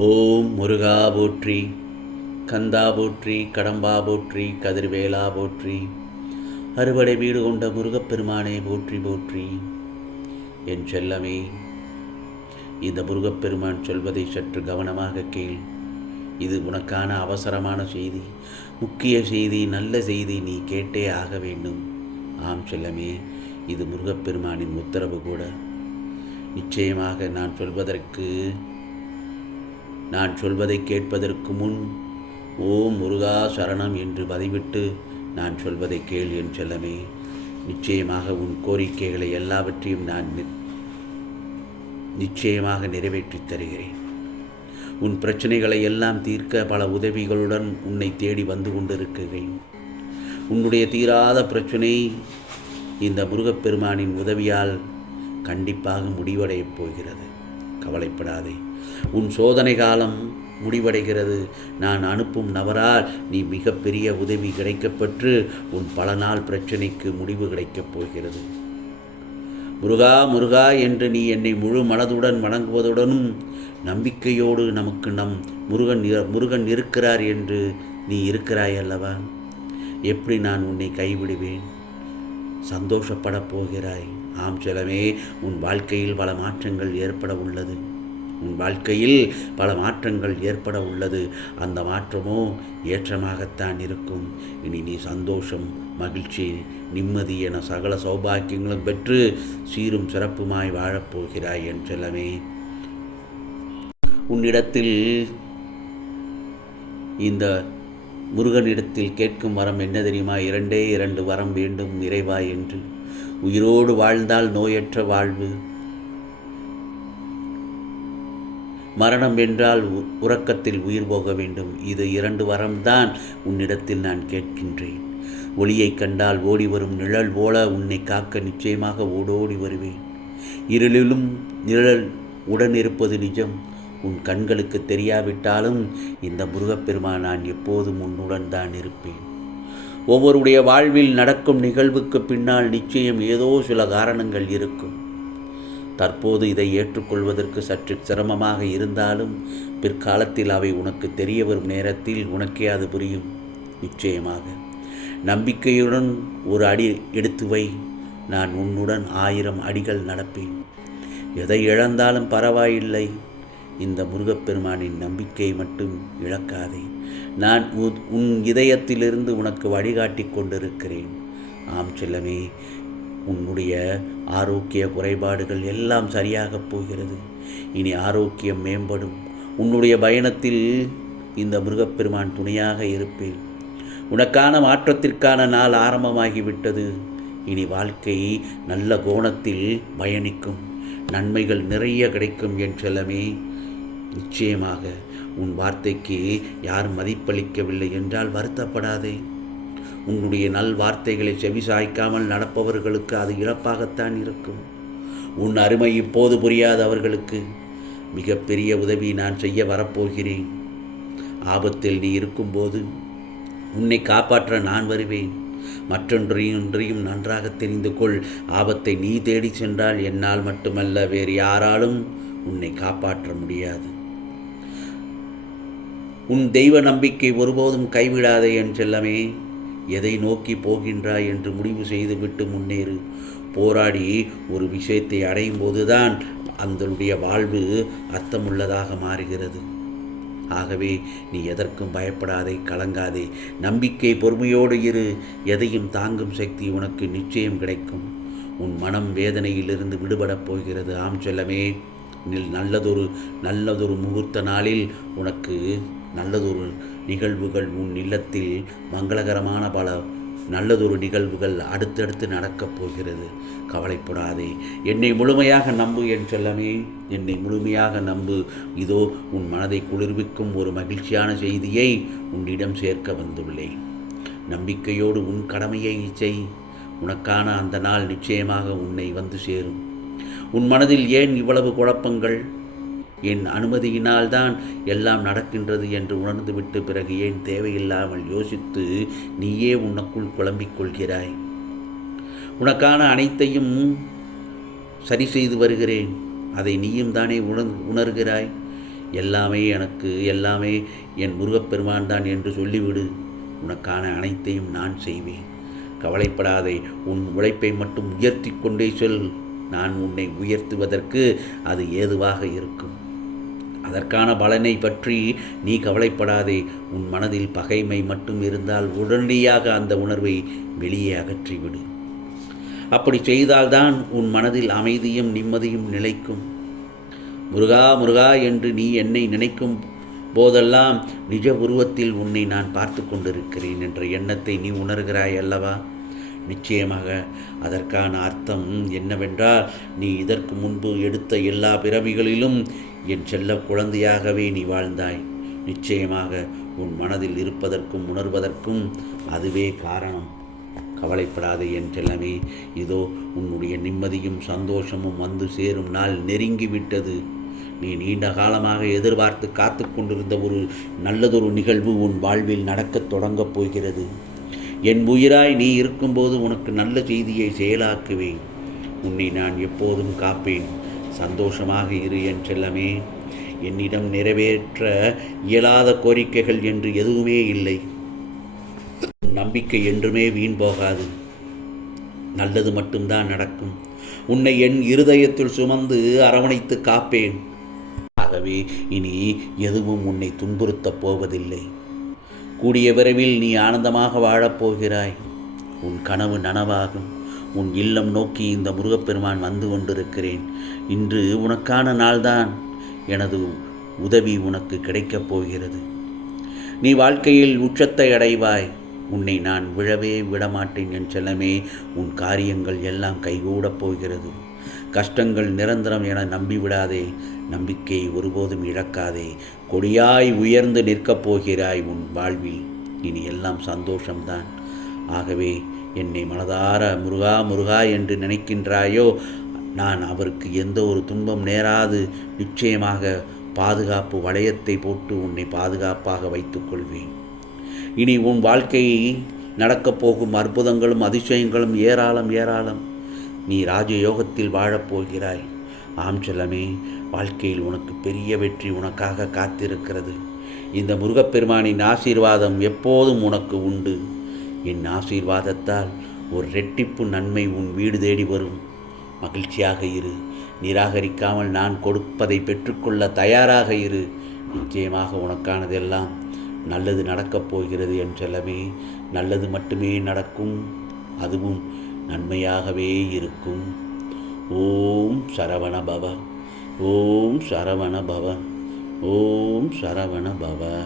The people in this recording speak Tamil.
ஓம் முருகா போற்றி, கந்தா போற்றி, கடம்பா போற்றி, கதிர்வேலா போற்றி, அறுபடை வீடு கொண்ட முருகப்பெருமானே போற்றி போற்றி. என் செல்லமே, இந்த முருகப்பெருமான் சொல்வதை சற்று கவனமாக கேள். இது உனக்கான அவசரமான செய்தி, முக்கிய செய்தி, நல்ல செய்தி. நீ கேட்டே ஆக வேண்டும். ஆம் செல்லமே, இது முருகப்பெருமானின் உத்தரவு கூட. நிச்சயமாக நான் சொல்வதை கேட்பதற்கு முன் ஓம் முருகா சரணம் என்று பதிவிட்டு நான் சொல்வதை கேள் என் செல்லமே. நிச்சயமாக உன் கோரிக்கைகளை எல்லாவற்றையும் நான் நிச்சயமாக நிறைவேற்றித் தருகிறேன். உன் பிரச்சனைகளை எல்லாம் தீர்க்க பல உதவிகளுடன் உன்னை தேடி வந்து கொண்டிருக்கிறேன். உன்னுடைய தீராத பிரச்சனை இந்த முருகப்பெருமானின் உதவியால் கண்டிப்பாக முடிவடையப் போகிறது. கவலைப்படாதே. உன் சோதனை காலம் முடிவடைகிறது. நான் அனுப்பும் நபரால் நீ மிகப்பெரிய உதவி கிடைக்கப்பெற்று உன் பல நாள் பிரச்சனைக்கு முடிவு கிடைக்கப் போகிறது. முருகா முருகா என்று நீ என்னை முழு மனதுடன் வணங்குவதுடனும் நம்பிக்கையோடு நமக்கு முருகன் இருக்கிறார் என்று நீ இருக்கிறாய் அல்லவா? எப்படி நான் உன்னை கைவிடுவேன்? சந்தோஷப்படப் போகிறாய். ஆம் செலவே, உன் வாழ்க்கையில் பல மாற்றங்கள் ஏற்பட உள்ளது. அந்த மாற்றமோ ஏற்றமாகத்தான் இருக்கும். இனி நீ சந்தோஷம், மகிழ்ச்சி, நிம்மதி என சகல சௌபாக்கியங்களும் பெற்று சீரும் சிறப்புமாய் வாழப்போகிறாய் என் செல்லமே. உன்னிடத்தில் இந்த முருகனிடத்தில் கேட்கும் வரம் என்ன தெரியுமா? 2 வரம் வேண்டும் இறைவா என்று. உயிரோடு வாழ்ந்தால் நோயற்ற வாழ்வு, மரணம் என்றால் உறக்கத்தில் உயிர் போக வேண்டும். இது 2 வரம்தான் உன்னிடத்தில் நான் கேட்கின்றேன். ஒளியை கண்டால் ஓடி வரும் நிழல் போல உன்னை காக்க நிச்சயமாக ஓடோடி வருவேன். இருளிலும் நிழல் உடன் இருப்பது நிஜம். உன் கண்களுக்கு தெரியாவிட்டாலும் இந்த முருகப்பெருமான் நான் எப்போதும் உன்னுடன் தான் இருப்பேன். ஒவ்வொருடைய வாழ்வில் நடக்கும் நிகழ்வுக்கு பின்னால் நிச்சயம் ஏதோ சில காரணங்கள் இருக்கும். தற்போது இதை ஏற்றுக்கொள்வதற்கு சற்று சிரமமாக இருந்தாலும் பிற்காலத்தில் அவை உனக்கு தெரிய வரும் நேரத்தில் உனக்கே அது புரியும். நிச்சயமாக நம்பிக்கையுடன் ஒரு அடி எடுத்து வை. நான் உன்னுடன் 1000 அடிகள் நடப்பேன். எதை இழந்தாலும் பரவாயில்லை. இந்த முருகப்பெருமானின் நம்பிக்கையை மட்டும் இழக்காதே. நான் உன் இதயத்திலிருந்து உனக்கு வழிகாட்டி கொண்டிருக்கிறேன். ஆம் செல்லமே, உன்னுடைய ஆரோக்கிய குறைபாடுகள் எல்லாம் சரியாகப் போகிறது. இனி ஆரோக்கியம் மேம்படும். உன்னுடைய பயணத்தில் இந்த முருகப்பெருமான் துணையாக இருப்பேன். உனக்கான மாற்றத்திற்கான நாள் ஆரம்பமாகிவிட்டது. இனி வாழ்க்கை நல்ல கோணத்தில் பயணிக்கும். நன்மைகள் நிறைய கிடைக்கும் என் செல்லமே. நிச்சயமாக உன் வார்த்தைக்கு யார் மதிப்பளிக்கவில்லை என்றால் வருத்தப்படாதே. உன்னுடைய நல் வார்த்தைகளை செவிசாய்க்காமல் நடப்பவர்களுக்கு அது இழப்பாகத்தான் இருக்கும். உன் அருமை இப்போது புரியாதவர்களுக்கு மிகப்பெரிய உதவி நான் செய்ய வரப்போகிறேன். ஆபத்தில் நீ இருக்கும்போது உன்னை காப்பாற்ற நான் வருவேன். மற்றொன்றையும் நன்றாக தெரிந்து கொள். ஆபத்தை நீ தேடி சென்றால் என்னால் மட்டுமல்ல, வேறு யாராலும் உன்னை காப்பாற்ற முடியாது. உன் தெய்வ நம்பிக்கை ஒருபோதும் கைவிடாதே என் செல்லமே. எதை நோக்கி போகின்றாய் என்று முடிவு செய்துவிட்டு முன்னேறு. போராடி ஒரு விஷயத்தை அடையும் போதுதான் அதனுடைய வாழ்வு அர்த்தமுள்ளதாக மாறுகிறது. ஆகவே நீ எதற்கும் பயப்படாதே, கலங்காதே. நம்பிக்கை, பொறுமையோடு இரு. எதையும் தாங்கும் சக்தி உனக்கு நிச்சயம் கிடைக்கும். உன் மனம் வேதனையிலிருந்து விடுபடப் போகிறது. ஆம் செல்லமே, நல்லதொரு முகூர்த்த நாளில் உனக்கு நல்லதொரு நிகழ்வுகள், உன் இல்லத்தில் மங்களகரமான பல நல்லதொரு நிகழ்வுகள் அடுத்தடுத்து நடக்கப் போகிறது. கவலைப்படாதே. என்னை முழுமையாக நம்பு என் செல்லமே. என்னை முழுமையாக நம்பு. இதோ உன் மனதை குளிர்விக்கும் ஒரு மகிழ்ச்சியான செய்தியை உன்னிடம் சேர்க்க வந்துள்ளேன். நம்பிக்கையோடு உன் கடமையை செய். உனக்கான அந்த நாள் நிச்சயமாக உன்னை வந்து சேரும். உன் மனதில் ஏன் இவ்வளவு குழப்பங்கள்? என் அனுமதியினால்தான் எல்லாம் நடக்கின்றது என்று உணர்ந்துவிட்டு பிறகு ஏன் தேவையில்லாமல் யோசித்து நீயே உனக்குள் குழம்பிக் கொள்கிறாய்? உனக்கான அனைத்தையும் சரி செய்து வருகிறேன். அதை நீயும் தானே உணர்கிறாய். எல்லாமே என் முருகப்பெருமான் தான் என்று சொல்லிவிடு. உனக்கான அனைத்தையும் நான் செய்வேன். கவலைப்படாதே. உன் உழைப்பை மட்டும் உயர்த்தி கொண்டே சொல். நான் உன்னை உயர்த்துவதற்கு அது ஏதுவாக இருக்கும். அதற்கான பலனை பற்றி நீ கவலைப்படாதே. உன் மனதில் பகைமை மட்டும் இருந்தால் உடனடியாக அந்த உணர்வை வெளியே அகற்றிவிடு. அப்படி செய்தால்தான் உன் மனதில் அமைதியும் நிம்மதியும் நிலைக்கும். முருகா முருகா என்று நீ என்னை நினைக்கும் போதெல்லாம் நிஜ உருவத்தில் உன்னை நான் பார்த்து கொண்டிருக்கிறேன் என்ற எண்ணத்தை நீ உணர்கிறாய் அல்லவா? நிச்சயமாக அதற்கான அர்த்தம் என்னவென்றால், நீ இதற்கு முன்பு எடுத்த எல்லா பிறவிகளிலும் என் செல்ல குழந்தையாகவே நீ வாழ்ந்தாய். நிச்சயமாக உன் மனதில் இருப்பதற்கும் உணர்வதற்கும் அதுவே காரணம். கவலைப்படாதே என் செல்லமே. இதோ உன்னுடைய நிம்மதியும் சந்தோஷமும் வந்து சேரும் நாள் நெருங்கிவிட்டது. நீ நீண்ட காலமாக எதிர்பார்த்து காத்து கொண்டிருந்த ஒரு நல்லதொரு நிகழ்வு உன் வாழ்வில் நடக்கத் தொடங்கப் போகிறது. என் உயிராய் நீ இருக்கும்போது உனக்கு நல்ல செய்தியை செயலாக்குவேன். உன்னை நான் எப்போதும் காப்பேன். சந்தோஷமாக இரு என் செல்லமே. என்னிடம் நிறைவேற்ற இயலாத கோரிக்கைகள் என்று எதுவுமே இல்லை. நம்பிக்கை என்றுமே வீண் போகாது. நல்லது மட்டும்தான் நடக்கும். உன்னை என் இருதயத்தில் சுமந்து அரவணைத்து காப்பேன். ஆகவே இனி எதுவும் உன்னை துன்புறுத்தப் போவதில்லை. கூடிய விரைவில் நீ ஆனந்தமாக வாழப்போகிறாய். உன் கனவு நனவாகும். உன் இல்லம் நோக்கி இந்த முருகப்பெருமான் வந்து கொண்டிருக்கிறேன். இன்று உனக்கான நாள்தான். எனது உதவி உனக்கு கிடைக்கப் போகிறது. நீ வாழ்க்கையில் உச்சத்தை அடைவாய். உன்னை நான் விழவே விடமாட்டேன் என் செல்லமே. உன் காரியங்கள் எல்லாம் கைகூடப் போகிறது. கஷ்டங்கள் நிரந்தரம் என நம்பிவிடாதே. நம்பிக்கையை ஒருபோதும் இழக்காதே. கொடியாய் உயர்ந்து நிற்கப் போகிறாய் உன் வாழ்வில். இனி எல்லாம் சந்தோஷம்தான். ஆகவே என்னை மனதார முருகா முருகா என்று நினைக்கின்றாயோ, நான் அவருக்கு எந்த ஒரு துன்பம் நேராது நிச்சயமாக பாதுகாப்பு வளையத்தை போட்டு உன்னை பாதுகாப்பாக வைத்துக்கொள்வேன். இனி உன் வாழ்க்கையை நடக்கப் போகும் அற்புதங்களும் அதிசயங்களும் ஏராளம் ஏராளம். நீ ராஜயோகத்தில் வாழப்போகிறாய். ஆம் செல்லமே, வாழ்க்கையில் உனக்கு பெரிய வெற்றி உனக்காக காத்திருக்கிறது. இந்த முருகப்பெருமானின் ஆசீர்வாதம் எப்போதும் உனக்கு உண்டு. என் ஆசீர்வாதத்தால் ஒரு ரெட்டிப்பு நன்மை உன் வீடு தேடி வரும். மகிழ்ச்சியாக இரு. நிராகரிக்காமல் நான் கொடுப்பதை பெற்றுக்கொள்ள தயாராக இரு. நிச்சயமாக உனக்கானதெல்லாம் நல்லது நடக்கப் போகிறது என் செல்லமே. நல்லது மட்டுமே நடக்கும். அதுவும் நன்மையாகவே இருக்கும். ஓம் சரவண பவ. ஓம் சரவண பவ. ஓம் சரவண பவ.